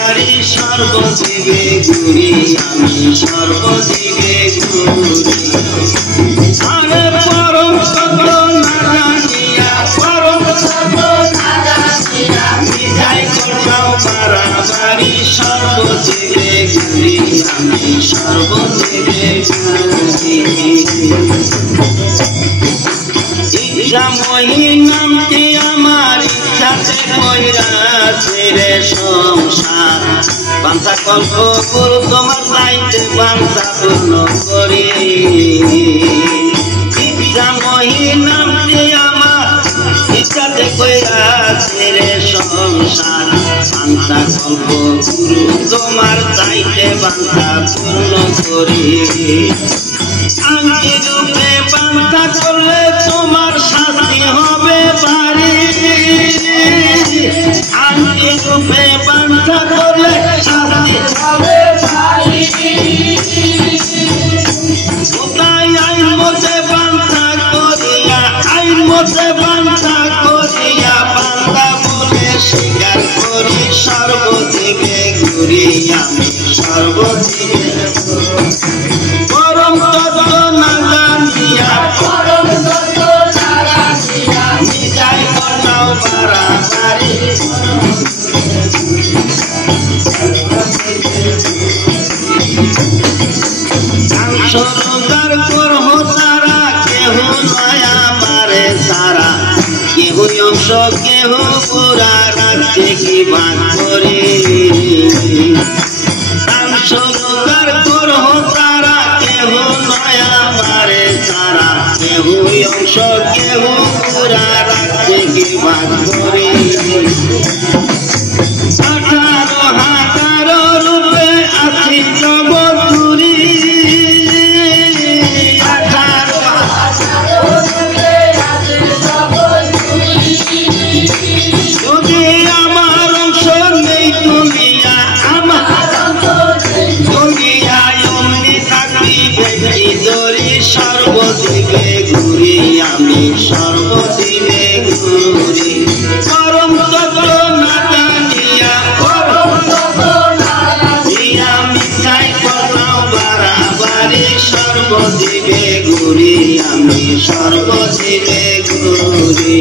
বাড়াবাড়ি সর্বদিকে ঘুরি আমি সর্বদিকে ঘুরি আরে পরম সত্য না জানিয়া পরম সত্য না জানিয়া মিঠাই কোথাও বাড়াবাড়ি সর্বদিকে ঘুরি আমি সর্বদিকে ঘুরি ইচ্ছা মহি নামটি আমার ইচ্ছাতে কইরাছে রে সংসার বাঞ্ছা কল্প গুরু তোমার চাইতে বাঞ্ছা পূর্ণ করি ইচ্ছা মহি নামটি আমার ইচ্ছাতে কইরাছে রে সংসার বাঞ্ছা কল্প গুরু তোমার চাইতে বাঞ্ছা পূর্ণ করি আংটি রূপে বাঞ্ছা করলে তোমার শাস্তি হবে বাড়ি আংটি রূপে বাঞ্ছা করলে শাস্তি হবে বাড়ি তাই আইন মতে বাঞ্ছা করিয়া আইন মতে বাঞ্ছা করিয়া বান্দা বলে স্বীকার করি সর্বদিকে ঘুরি আমি সর্বদিকে পরম তত্ত্ব না জানিয়া পরম তত্ত্ব না জানিয়া মিঠাই কোথাও বাড়াবাড়ি সরকার করহ তারা কেহ নয় আমারে সারা কেহ অংশ কেহ পুরা রাখছে কি ভাগ করে সরকার করহ তারা কেহ নয় আমারে সারা কেহ অংশ কেহ পুরা রাখছে কি ভাগ করে 18,000 রূপে আছি জগৎপুরী যদি আমার অংশ নেই তুলিয়া আমার দুনিয়ায় অমনি থাকি বেশি ধরি সর্বদিকে ঘুরি আমি সর্বদিকে ঘুরি পরম তত্ত্ব না জানিয়া পরম তত্ত্ব না জানিয়া মিঠাই কোথাও বাড়াবাড়ি সর্বদিকে ঘুরি আমি সর্বদিকে ঘুরি